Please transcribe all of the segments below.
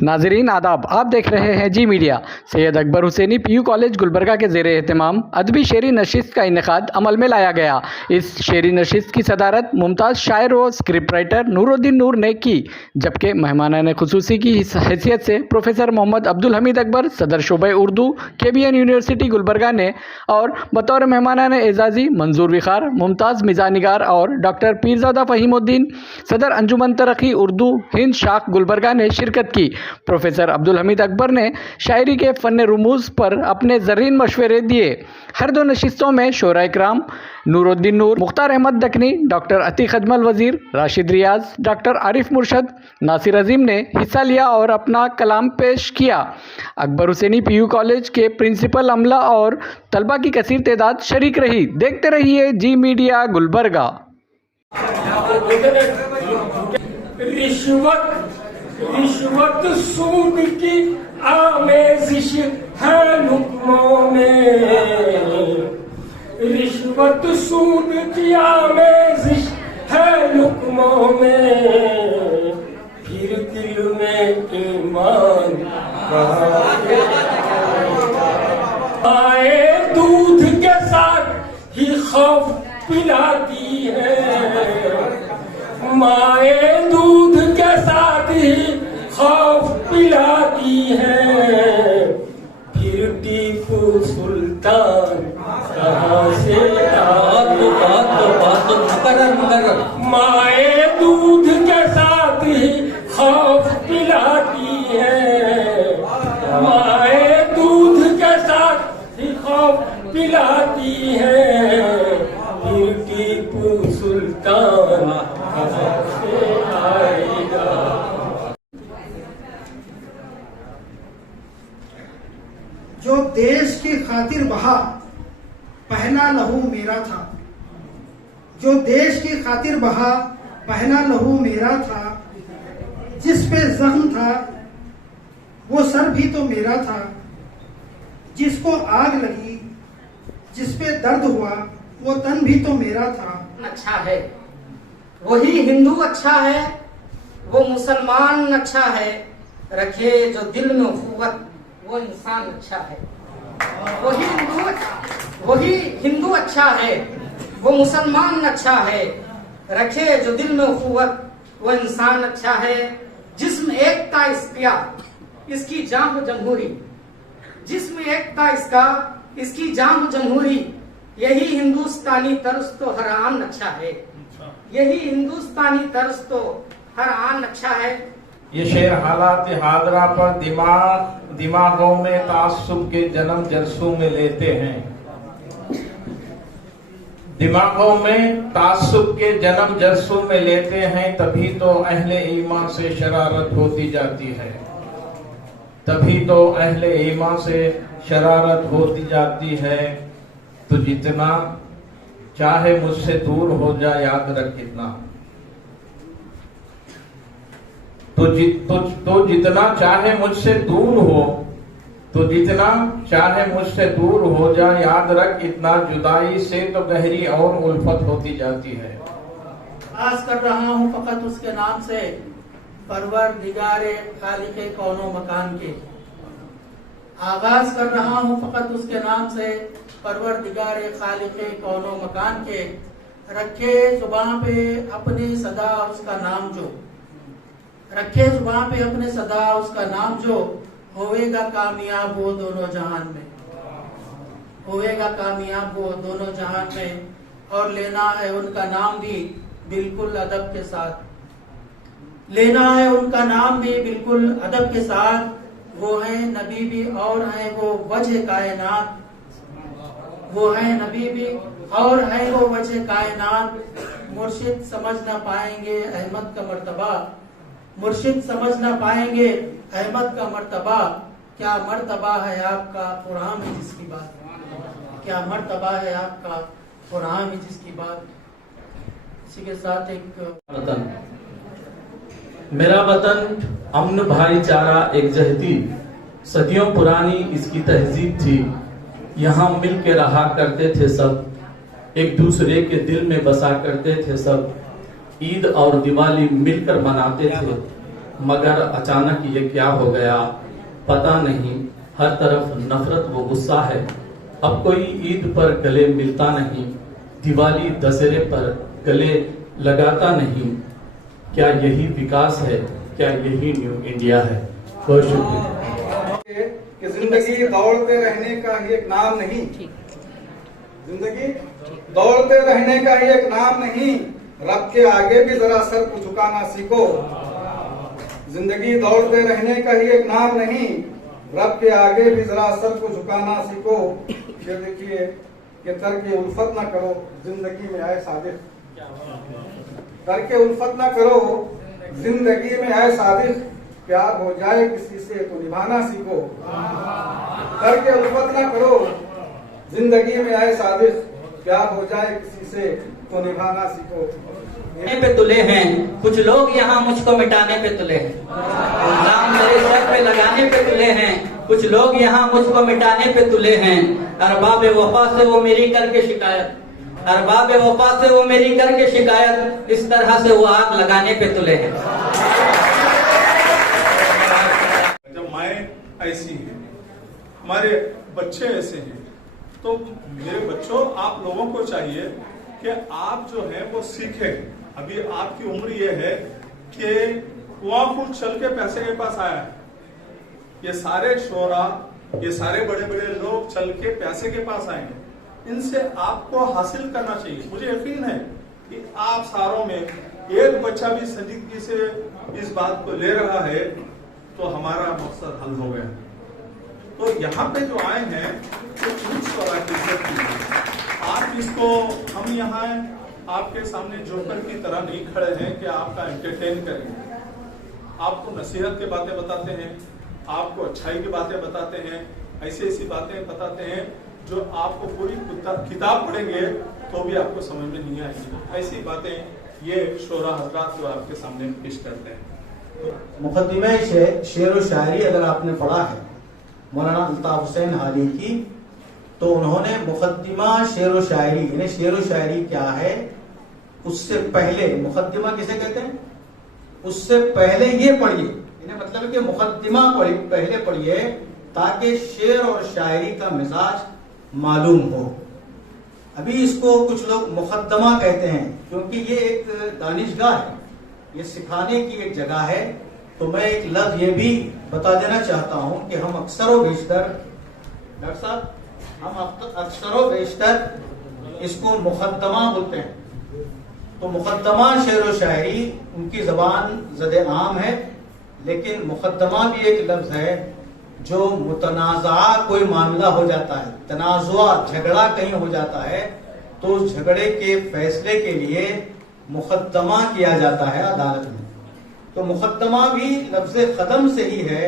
नाजरीन आदाब, आप देख रहे हैं Zee Media. Syed Akbar Hussaini PU college Gulbarga के ज़ेर एहतमाम अदबी शेरी नशिस्त का इनेकाद अमल में लाया गया। इस शेरी नशिस्त की सदारत मुमताज़ शायर व स्क्रिप्ट राइटर नूरुद्दीन नूर ने की, जबकि मेहमानान खुसूसी की हैसियत से प्रोफेसर मोहम्मद अब्दुल हमीद अकबर, सदर शोबे उर्दू KBN यूनिवर्सिटी गुलबर्गा ने, और बतौर मेहमानान एजाज़ी मंजूर विखार, मुमताज़ मिज़ानिगार और डॉक्टर पीरज़ादा फ़हीमुद्दीन, सदर अंजुमन तरक्की उर्दू हिंद शाख गुलबर्गा ने शिरकत की। प्रोफेसर अब्दुल हमीद अकबर ने शायरी के फ़न रुमूज़ पर अपने ज़रीन मशवरे दिए। हर दो नशिस्तों में शोरा इकराम नूरुद्दीन नूर, मुख्तार अहमद दकनी, डॉक्टर अतीक अजमल वज़ीर, राशिद रियाज, डॉक्टर आरिफ मुर्शद, नासिर अजीम ने हिस्सा लिया और अपना कलाम पेश किया। अकबर हुसैनी PU कॉलेज के प्रिंसिपल, अमला और तलबा की कसीर तादाद शरीक रही। देखते रहिए जी मीडिया गुलबर्गा। रिश्वत सूद की आमेज़िश है लुक़मों में, रिश्वत सूद की आमेज़िश है लुक़मों में, फिर दिल में ईमान कहाँ से आए, दूध के साथ ही खौफ पिलाती है, माए दूध के साथ ही खौफ पिलाती है, फिर टीपू सुल्तान कहाँ से माए दूध के साथ ही खौफ पिलाती है, माए दूध के साथ ही खौफ पिलाती है, फिर टीपू सुल्तान जो देश की खातिर बहा पहना लहू मेरा था, जो देश की खातिर बहा पहना लहू मेरा था, जिस पे जख्म था वो सर भी तो मेरा था, जिसको आग लगी जिस पे दर्द हुआ वो तन भी तो मेरा था। अच्छा है वही हिंदू, अच्छा है वो मुसलमान, अच्छा है रखे जो दिल में उखुवत वो इंसान, अच्छा है वही हिंदू अच्छा है वो मुसलमान, अच्छा है रखे जो दिल में उखुवत वो इंसान, अच्छा है। जिस्म एकता इसका इसकी जाम जमहूरी, जिस्म एकता इसका इसकी जाम जमहूरी, यही हिंदुस्तानी तर्ज तो हर आन अच्छा है, यही हिंदुस्तानी तर्ज तो हर आन अच्छा है। ये शेर हालात हादरा पर दिमागों में तासुब के जन्म जरसों में लेते हैं, दिमागों में तासुब के जन्म जरसों में लेते हैं, तभी तो अहले ईमान से शरारत होती जाती है, तभी तो अहले ईमान से शरारत होती जाती है। तो जितना चाहे मुझसे दूर हो जा याद रख कितना, तो जितना चाहे मुझसे दूर हो, तो जितना चाहे मुझसे दूर हो जा याद रख इतना, जुदाई से तो गहरी और उल्फत होती जाती है। आस कर रहा हूँ फकत उसके नाम से, परवरदिगारे खालिके कौनो मकान के, आगाज कर रहा हूँ फकत उसके नाम से, परवरदिगारे खालिके कौनो मकान के, रखे जुबान पे अपनी सदा उसका नाम जो, रखे जुबान पे अपने सदा उसका नाम जो, होवेगा कामयाब वो दोनों जहान में, होवेगा कामयाब वो दोनों जहान में। और लेना है उनका नाम भी बिल्कुल अदब के साथ, लेना है उनका नाम भी बिल्कुल अदब के साथ, वो है नबी भी और है वो वजह कायनात, वो है नबी भी और है वो वजह कायनात। मुर्शिद समझ ना पाएंगे अहमद का मर्तबा, मुर्शिद समझ ना पाएंगे अहमद का मर्तबा, क्या मर्तबा है आपका कुरान में जिसकी बात, क्या मर्तबा है आपका कुरान में जिसकी बात। इसी के साथ एक वतन, मेरा वतन अमन भाईचारा एक जहती, सदियों पुरानी इसकी तहजीब थी, यहाँ मिल के रहा करते थे सब, एक दूसरे के दिल में बसा करते थे सब, ईद और दिवाली मिलकर मनाते थे, मगर अचानक ये क्या हो गया पता नहीं। हर तरफ नफरत व गुस्सा है। अब कोई ईद पर गले मिलता नहीं, दिवाली दशहरे पर गले लगाता नहीं। क्या यही विकास है? क्या यही न्यू इंडिया है? बहुत शुक्रिया। कि जिंदगी दौड़ते रहने का ही एक नाम नहीं, जिंदगी दौड़ते रहने का ही एक नाम नहीं, रब के आगे भी जरा सर को झुकाना सीखो। जिंदगी दौड़ते रहने का ही एक नाम नहीं, रब के आगे भी जरा सर को झुकाना सीखो। ये देखिए कि तर्क उल्फत ना करो, जिंदगी में आए सादिक। तर्क उल्फत ना करो, जिंदगी में आए सादिक। प्यार हो जाए किसी से तो निभाना सीखो। तर्क उल्फत ना करो, जिंदगी में आए सादिक। प्यार हो जाए किसी से तो निभाना सीखो। पे तुले हैं कुछ लोग यहाँ मुझको मिटाने पे तुले हैं, इल्जाम मेरे सर पे लगाने पे तुले हैं। कुछ लोग यहाँ मुझको मिटाने पे तुले हैं। अरबाब वफा से वो मेरी करके शिकायत, अरबाब वफा से वो मेरी करके शिकायत, इस तरह से वो आग लगाने पे तुले हैं। जब माएँ ऐसी हैं, हमारे बच्चे ऐसे हैं, तो मेरे बच्चों आप लोगों को चाहिए कि आप जो है वो सीखें। अभी आपकी उम्र ये है कि कुआं खुद चल के पैसे के पास आया है। ये सारे शोरा, ये सारे बड़े बड़े लोग चल के पैसे के पास आए हैं। इनसे आपको हासिल करना चाहिए। मुझे यकीन है कि आप सारों में एक बच्चा भी संजीदगी से इस बात को ले रहा है तो हमारा मकसद हल हो गया। तो यहाँ पे जो आए हैं तो इन शोरा की इज्जत कीजिए। आप इसको, हम यहाँ आपके सामने जोकर की तरह नहीं खड़े हैं कि आपका एंटरटेन करेंगे। आपको नसीहत की बातें बताते हैं, आपको अच्छाई की बातें बताते हैं, ऐसी ऐसी बातें बताते हैं जो आपको पूरी किताब पढ़ेंगे तो भी आपको समझ में नहीं आएगी। ऐसी बातें ये शोरा हजरात जो आपके सामने पेश करते हैं। मुकद्दिमे शेर व शायरी अगर आपने पढ़ा है मौलाना अल्ताफ हुसैन हादी की, तो उन्होंने मुकद्दिमा शेर व शायरी, यानी शेर व शायरी क्या है उससे पहले, मुकद्दिमा किसे कहते हैं, उससे पहले ये पढ़िए। इन्हें मतलब है कि मुकद्दिमा पहले पढ़िए ताकि शेर और शायरी का मिजाज मालूम हो। अभी इसको कुछ लोग मुकद्दमा कहते हैं क्योंकि ये एक दानिशगाह है, ये सिखाने की एक जगह है। तो मैं एक लफ्ज ये भी बता देना चाहता हूं कि हम अक्सर व बेशतर, डॉक्टर साहब, हम अक्सर व बेशतर इसको मुकद्दमा बोलते हैं। तो मुकद्दमा शेर व शायरी उनकी जबान ज़द आम है, लेकिन मुकद्दमा भी एक लफ्ज है जो मुतनाज़ा कोई मामला हो जाता है, तनाजुआ झगड़ा कहीं हो जाता है, तो झगड़े के फैसले के लिए मुकद्दमा किया जाता है अदालत में। तो मुकद्दमा भी लफ्ज कदम से ही है,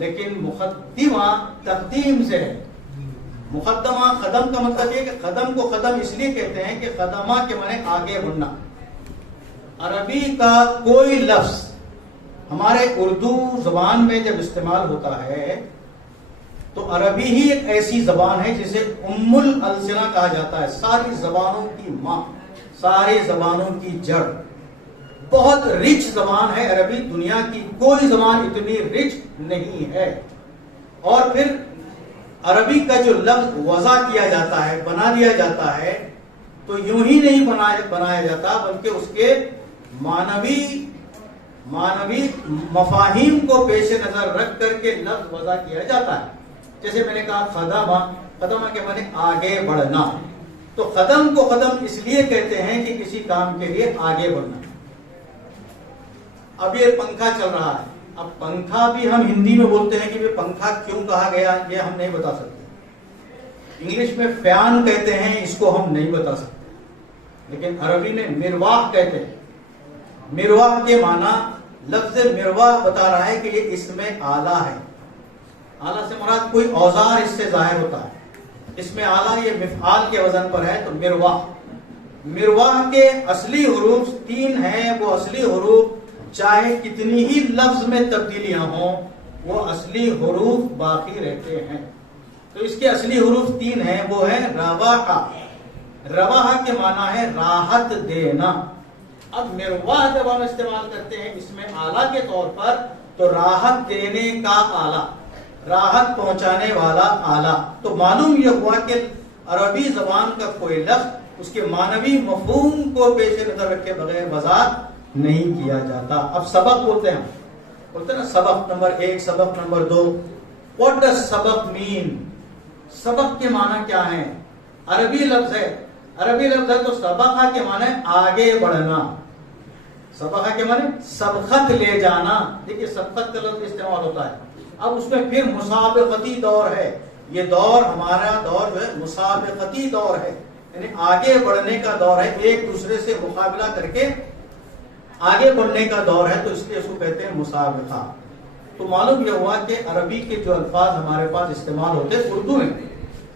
लेकिन मुकद्दिमा तकदीम से है। मुकद्दमा कदम का मतलब ये कि कदम को कदम इसलिए कहते हैं कि कदमा के माने आगे बढ़ना। अरबी का कोई लफ्ज हमारे उर्दू जबान में जब इस्तेमाल होता है तो अरबी ही एक ऐसी जबान है जिसे उम्मुल अलसिना कहा जाता है, सारी जबानों की माँ, सारी जबानों की जड़। बहुत रिच जबान है अरबी, दुनिया की कोई जबान इतनी रिच नहीं है। और फिर अरबी का जो लफ्ज वज़ा किया जाता है, बना दिया जाता है, तो यूं ही नहीं बनाया जाता बल्कि उसके मानवी मफाहिम को पेश नजर रख करके लफ्ज वज़ा किया जाता है। जैसे मैंने कहा कदमा के माने आगे बढ़ना, तो कदम को कदम इसलिए कहते हैं कि किसी काम के लिए आगे बढ़ना। अब ये पंखा चल रहा है, अब पंखा भी हम हिंदी में बोलते हैं कि ये पंखा क्यों कहा गया ये हम नहीं बता सकते। इंग्लिश में फैन कहते हैं, इसको हम नहीं बता सकते, लेकिन अरबी में मिरवाह कहते हैं। मिरवाह के माना लफ्ज मिरवाह बता रहा है कि ये इसमें आला है। आला से मुराद कोई औजार इससे जाहिर होता है, इसमें आला ये मिफआल के वजन पर है। तो मिरवाह के असली हुरूफ 3 हैं। वो असली हुरूफ चाहे कितनी ही लफ्ज में तब्दीलियां हों, वो असली हुरूफ बाकी रहते हैं। तो इसके असली हुरूफ 3 हैं, वो है रवाहा। रवाहा के माना है राहत देना। अब मिरवाह जब हम इस्तेमाल करते हैं इसमें आला के तौर पर, तो राहत देने का आला, राहत पहुंचाने वाला आला। तो मालूम यह हुआ कि अरबी जबान का कोई लफ्ज उसके मानवी मफहूम को पेश नजर रखे बगैर वजाहत नहीं किया जाता। अब सबक बोलते हैं, बोलते ना सबक नंबर 1, सबक नंबर 2। व्हाट डज सबक मीन? सबक के माना क्या है? अरबी लफ्ज है, अरबी लफ्ज है तो सबका के माने आगे बढ़ना, सबका के माने सबकत ले जाना। देखिए सबकत का लफ्ज इस्तेमाल होता है। अब उसमें फिर मुसाबकती दौर है, ये दौर हमारा दौर जो है मुसाबकती दौर है, यानी आगे बढ़ने का दौर है, एक दूसरे से मुकाबला करके आगे बढ़ने का दौर है, तो इसलिए उसको कहते हैं मुसाबका। तो मालूम यह हुआ कि अरबी के जो अल्फाज हमारे पास इस्तेमाल होते हैं उर्दू में,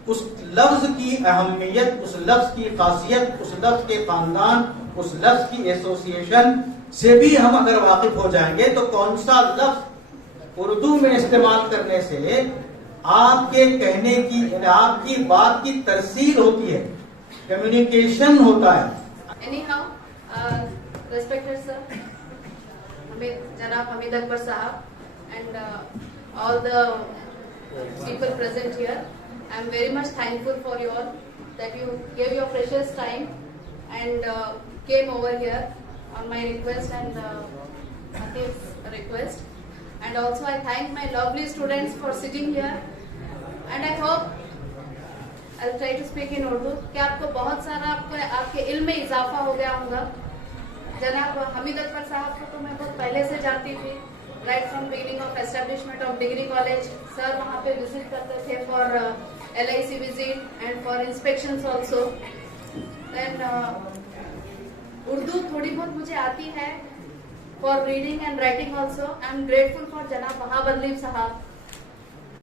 उस लफ्ज की अहमियत, उस लफ्ज की खासियत, उस लफ्ज के खानदान, उस लफ्ज की एसोसिएशन से भी हम अगर वाकिफ हो जाएंगे तो कौन सा लफ्ज उर्दू में इस्तेमाल करने से आपके कहने की, आपकी बात की तरसील होती है, कम्युनिकेशन होता है। Anyhow, respected sir, Janab Hamid Akbar Sahab, and all the people present here, I am very much thankful for you all that you gave your precious time and came over here on my request and Atif's request. And also I thank my lovely students for sitting here, and I hope I'll try to speak in Urdu कि आपको बहुत सारा आपके इल्म में इजाफा हो गया होगा। जनाब हमीद अकबर साहब को तो मैं बहुत पहले से जानती थी, right from beginning of establishment of degree college. Sir वहाँ पे विजिट करते थे for LIC visit and for inspections also. Then Urdu थोड़ी बहुत मुझे आती है for reading and writing also. I am grateful for जनाब वहाब अदलीब साहब